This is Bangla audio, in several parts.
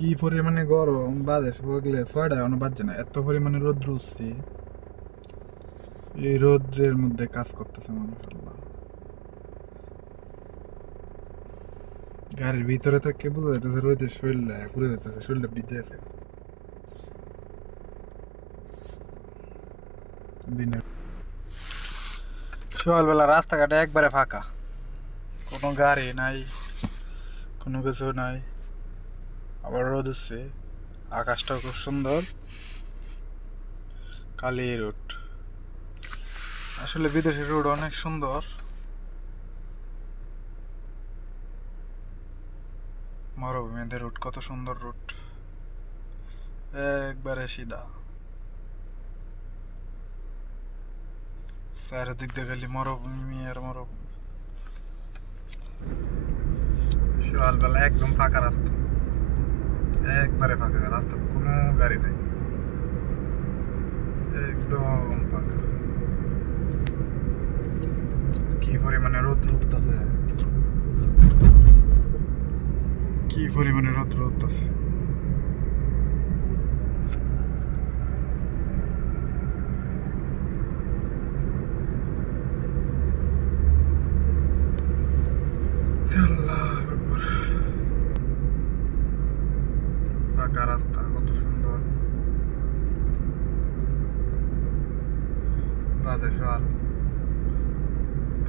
কি পরিমাণে গরম? বাজে সকালে ছয়টা, এখনও বাজছে না। এত পরিমাণে রোদ্র উঠছে। এই রোদ্রের মধ্যে কাজ করতেছে মানুষ আল্লাহ গাড়ির ভিতরে থেকে বোঝা যাইতেছে রোদের শরীরটা পুড়ে যাইতেছে শরীরটা ভিজে আছে দিনের সকালবেলা রাস্তাঘাটে একবারে ফাঁকা। কোনো গাড়ি নাই, কোনো কিছু নাই। আবার রোদ হচ্ছে। আকাশটাও খুব সুন্দর। কালি রোড। আসলে বিদেশের রোড অনেক সুন্দর। মরুভূমিদের রুট কত সুন্দর রুট একবারে সিধা। চারিদিক দিয়ে গেলি মরুভূমি আর মরুভূমি। সকালবেলা একদম ফাঁকা রাস্তা। একবারে ফাঁকা রাস্তা কোনো গাড়ি নেই একদম ফাঁকা কি পরিমাণে রোদ রোদতেছে কি পরিমাণে রোদ রোদতেছে আল্লাহ ফাঁকা রাস্তা, কত সুন্দর। বাজে সকাল।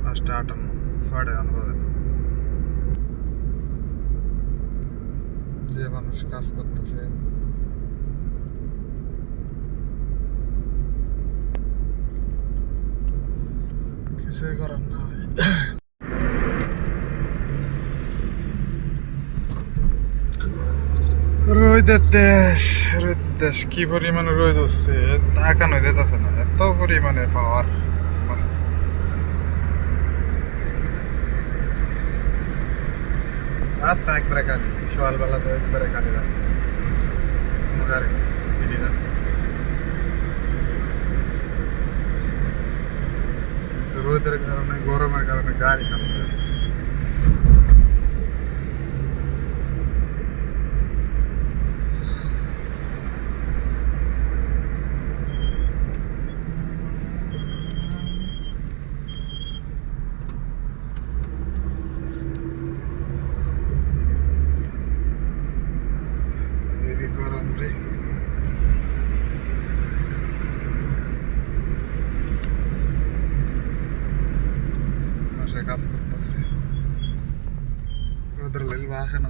পাঁচটা আটান্ন ছয়টা গান বাজে। যে মানুষ কাজ করতেছে। কিছুই করার নাই। রোদের দেশ রোদের দেশ, কি পরিমাণে রোদ হচ্ছে? তাকানো যেতেছে না, এত পরিমাণে পাওয়ার রাস্তা একবারে খালি সকালবেলা তো একবারে খালি রাস্তা। কোনো রোদের কারণে, গরমের কারণে গাড়ি চালু গরম রে মাসে কাজ করতেছে। ওদের লাগলে আসে না